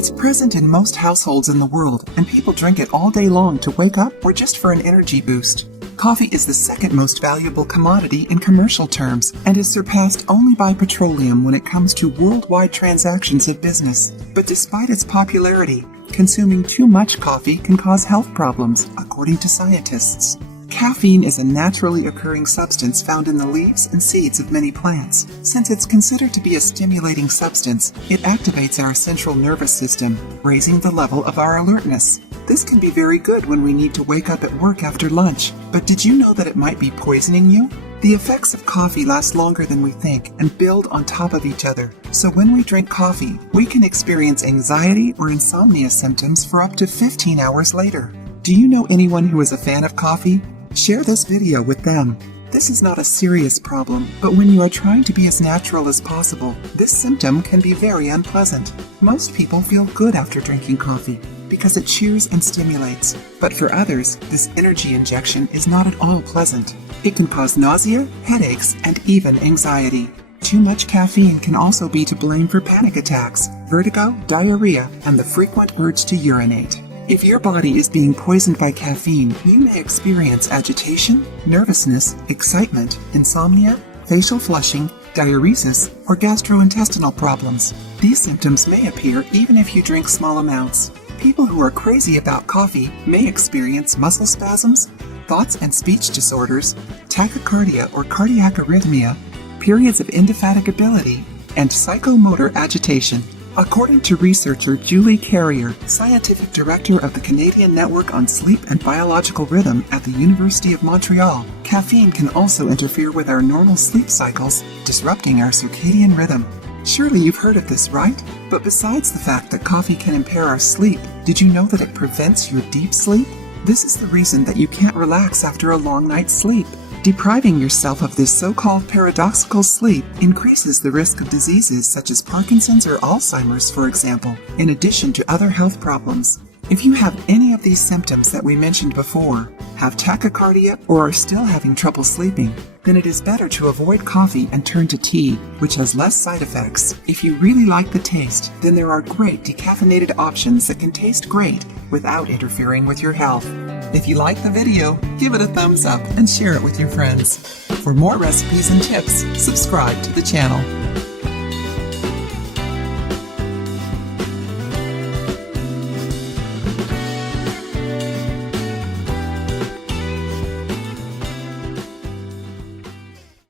It's present in most households in the world, and people drink it all day long to wake up or just for an energy boost. Coffee is the second most valuable commodity in commercial terms and is surpassed only by petroleum when it comes to worldwide transactions of business. But despite its popularity, consuming too much coffee can cause health problems, according to scientists. Caffeine is a naturally occurring substance found in the leaves and seeds of many plants. Since it's considered to be a stimulating substance, it activates our central nervous system, raising the level of our alertness. This can be very good when we need to wake up at work after lunch, but did you know that it might be poisoning you? The effects of coffee last longer than we think and build on top of each other. So when we drink coffee, we can experience anxiety or insomnia symptoms for up to 15 hours later. Do you know anyone who is a fan of coffee? Share this video with them. This is not a serious problem, but when you are trying to be as natural as possible, this symptom can be very unpleasant. Most people feel good after drinking coffee because it cheers and stimulates, but for others, this energy injection is not at all pleasant. It can cause nausea, headaches, and even anxiety. Too much caffeine can also be to blame for panic attacks, vertigo, diarrhea, and the frequent urge to urinate. If your body is being poisoned by caffeine, you may experience agitation, nervousness, excitement, insomnia, facial flushing, diuresis, or gastrointestinal problems. These symptoms may appear even if you drink small amounts. People who are crazy about coffee may experience muscle spasms, thoughts and speech disorders, tachycardia or cardiac arrhythmia, periods of indefatigability, and psychomotor agitation. According to researcher Julie Carrier, scientific director of the Canadian Network on Sleep and Biological Rhythm at the University of Montreal, caffeine can also interfere with our normal sleep cycles, disrupting our circadian rhythm. Surely you've heard of this, right? But besides the fact that coffee can impair our sleep, did you know that it prevents your deep sleep? This is the reason that you can't relax after a long night's sleep. Depriving yourself of this so-called paradoxical sleep increases the risk of diseases such as Parkinson's or Alzheimer's, for example, in addition to other health problems. If you have any of these symptoms that we mentioned before, have tachycardia, or are still having trouble sleeping, then it is better to avoid coffee and turn to tea, which has less side effects. If you really like the taste, then there are great decaffeinated options that can taste great without interfering with your health. If you like the video, give it a thumbs up and share it with your friends. For more recipes and tips, subscribe to the channel.